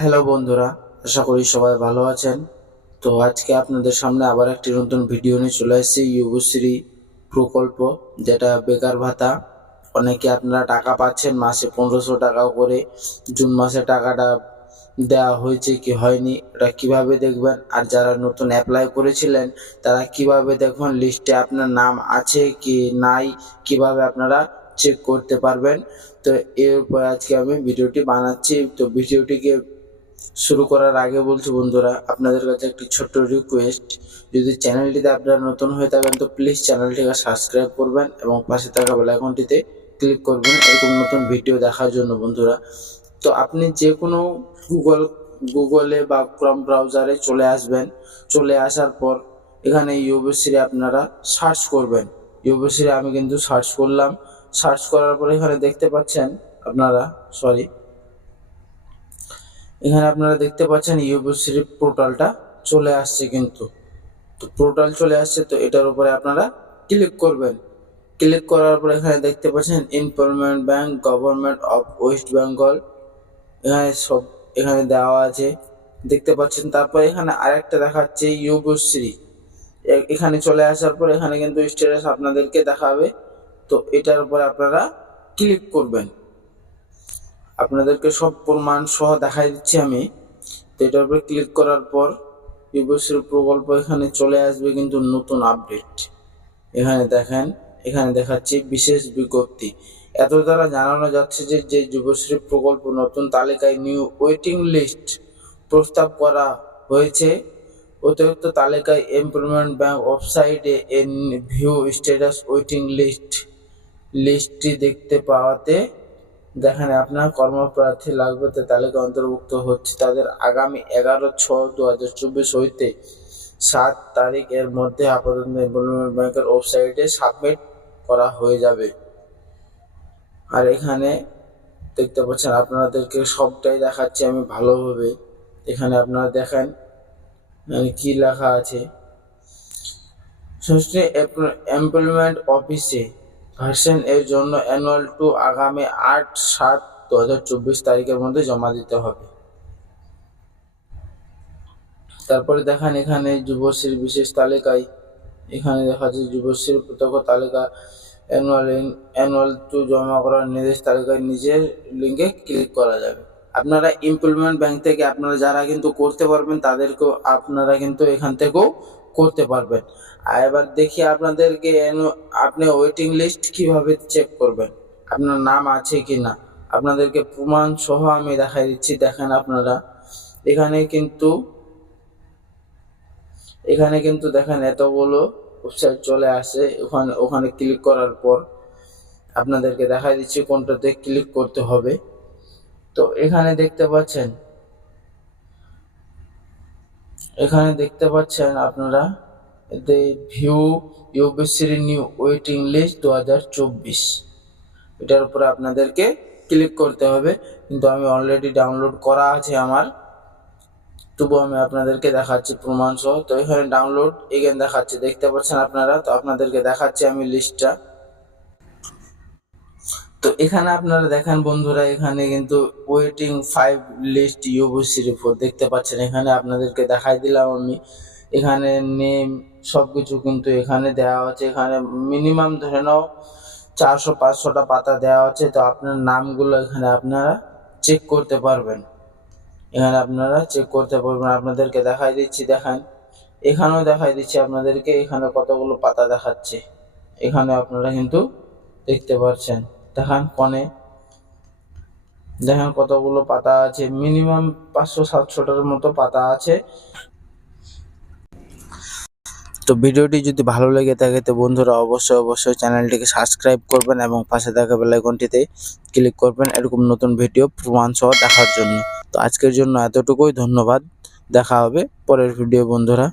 Hello বন্ধুরা, আশা করি সবাই ভালো আছেন। তো আজকে আপনাদের সামনে আবার একটি নতুন ভিডিও নিয়ে চলে এসেছি যুবশ্রী প্রকল্প, যেটা বেকার ভাতা। অনেকে আপনারা টাকা পাচ্ছেন, মাসে পনেরোশো টাকা করে, জুন মাসে টাকাটা দেওয়া হয়েছে কি হয়নি, এটা কীভাবে দেখবেন? আর যারা নতুন অ্যাপ্লাই করেছিলেন, তারা কীভাবে দেখবেন লিস্টে আপনার নাম আছে কি নাই, কীভাবে আপনারা চেক করতে পারবেন? তো এর উপর আজকে আমি ভিডিওটি বানাচ্ছি। তো ভিডিওটিকে শুরু করার আগে বলছি বন্ধুরা, আপনাদের কাছে একটি ছোট্ট রিকোয়েস্ট যদি চ্যানেলটিতে আপনারা নতুন হয়ে থাকেন, তো প্লিজ চ্যানেলটিকে সাবস্ক্রাইব করবেন এবং পাশে থাকা বেল আইকনটিতে ক্লিক করবেন এরকম নতুন ভিডিও দেখার জন্য বন্ধুরা। তো আপনি যে কোনো গুগল গুগলে বা ক্রম ব্রাউজারে চলে আসবেন। চলে আসার পর এখানে ইউবিশ্রী আপনারা সার্চ করবেন। ইউবিশ্রী আমি কিন্তু সার্চ করলাম। সার্চ করার পরে এখানে দেখতে পাচ্ছেন আপনারা সরি এখানে আপনারা দেখতে পাচ্ছেন ইউবিশ্রী পোর্টালটা চলে আসছে কিন্তু। তো পোর্টাল চলে আসছে, তো এটার উপরে আপনারা ক্লিক করবেন। ক্লিক করার পর এখানে দেখতে পাচ্ছেন employment bank, government of West Bengal. এখানে সব এখানে দেওয়া আছে। দেখতে পাচ্ছেন, তারপর এখানে আরেকটা দেখাচ্ছে ইউবশ্রী এখানে চলে আসার পর এখানে কিন্তু স্ট্যাটাস আপনাদেরকে দেখাবে। তো এটার উপরে আপনারা ক্লিক করবেন। আপনাদেরকে সব প্রমাণ সহ দেখাই দিচ্ছি আমি। তো এটার উপরে ক্লিক করার পর যুবশ্রী প্রকল্প এখানে চলে আসবে কিন্তু নতুন আপডেট এখানে দেখেন, এখানে দেখাচ্ছি বিশেষ বিজ্ঞপ্তি। এত দ্বারা জানানো যাচ্ছে যে যে যুবশ্রী প্রকল্প নতুন তালিকায় নিউ ওয়েটিং লিস্ট প্রস্তাব করা হয়েছে। অতিরিক্ত তালিকায় এমপ্লয়মেন্ট ব্যাংক ওয়েবসাইটে and view status waiting list লিস্টটি দেখতে পাওয়াতে দেখেন আপনার কর্মপ্রার্থী লাগবে তালিকা অন্তর্ভুক্ত হচ্ছে। তাদের আগামী এগারো ছ দু হাজার চব্বিশ হইতে সাত তারিখ এর মধ্যে আপাতত এমপ্লয়মেন্ট ব্যাংকের ওয়েবসাইটে সাবমিট করা হয়ে যাবে। আর এখানে দেখতে পাচ্ছেন, আপনাদেরকে সবটাই দেখাচ্ছি আমি ভালোভাবে। এখানে আপনারা দেখেন কি লেখা আছে? ষষ্ঠী এমপ্লয়মেন্ট অফিসে ভার্সন এর জন্য অ্যানুয়াল টু আগামী আট সাত দু হাজার চব্বিশ তারিখের মধ্যে জমা দিতে হবে। তারপরে দেখেন এখানে যুবশ্রীর বিশেষ তালিকায়, এখানে দেখা যাচ্ছে যুবশ্রীর প্রত্যক্ষ তালিকা, অ্যানুয়াল অ্যানুয়াল টু জমা করার নির্দেশ তালিকায় নিজের লিঙ্কে ক্লিক করা যাবে। আপনারা এমপ্লয়মেন্ট ব্যাংক থেকে আপনারা যারা কিন্তু করতে পারবেন, তাদেরকেও আপনারা কিন্তু এখান থেকেও করতে পারবেন। আর এবার দেখি আপনাদেরকে আপনি ওয়েটিং লিস্ট কীভাবে চেক করবেন? আপনার নাম আছে কি না আপনাদেরকে প্রমাণ সহ আমি দেখাই দিচ্ছি, দেখেন আপনারা। এখানে কিন্তু এখানে কিন্তু দেখেন এতগুলো ওয়েবসাইট চলে আসে, ওখানে ওখানে ক্লিক করার পর আপনাদেরকে দেখাই দিচ্ছি কোনটাতে ক্লিক করতে হবে। তো এখানে দেখতে পাচ্ছেন এখানে দেখতে পাচ্ছেন আপনারা এতে ভিউ ইউবিসির নিউ ওয়েটিং লিস্ট দু হাজার চব্বিশ। এটার উপরে আপনাদেরকে ক্লিক করতে হবে। কিন্তু আমি অলরেডি ডাউনলোড করা আছে আমার। তবু আমি আপনাদেরকে দেখাচ্ছি প্রমাণ সহ তো এখানে ডাউনলোড এগেন দেখাচ্ছে। দেখতে পাচ্ছেন আপনারা? তো আপনাদেরকে দেখাচ্ছি আমি লিস্টটা তো এখানে আপনারা দেখেন বন্ধুরা, এখানে কিন্তু waiting five list UBC report দেখতে পাচ্ছেন। এখানে আপনাদেরকে দেখাই দিলাম আমি। এখানে নেম সব কিছু কিন্তু এখানে দেওয়া আছে। এখানে মিনিমাম ধরে নাও চারশো পাঁচশোটা পাতা দেওয়া আছে। তো আপনার নামগুলো এখানে আপনারা চেক করতে পারবেন। এখানে আপনারা চেক করতে পারবেন। আপনাদেরকে দেখাই দিচ্ছি, দেখেন। এখানেও দেখাই দিচ্ছি আপনাদেরকে। এখানে কতগুলো পাতা দেখাচ্ছে। এখানে আপনারা কিন্তু দেখতে পাচ্ছেন। দেখান কনে। দেখেন কতগুলো পাতা আছে। মিনিমাম পাঁচশো, সাতশোটার মতো পাতা আছে। তো ভিডিওটি যদি ভালো লেগে থাকে, তো বন্ধুরা অবশ্যই অবশ্যই চ্যানেলটিকে সাবস্ক্রাইব করবেন এবং পাশে থাকা বেলাইকনটিতে ক্লিক করবেন এরকম নতুন ভিডিও প্রমাণ সহ দেখার জন্য। তো আজকের জন্য এতটুকুই। ধন্যবাদ। দেখা হবে পরের ভিডিও, বন্ধুরা।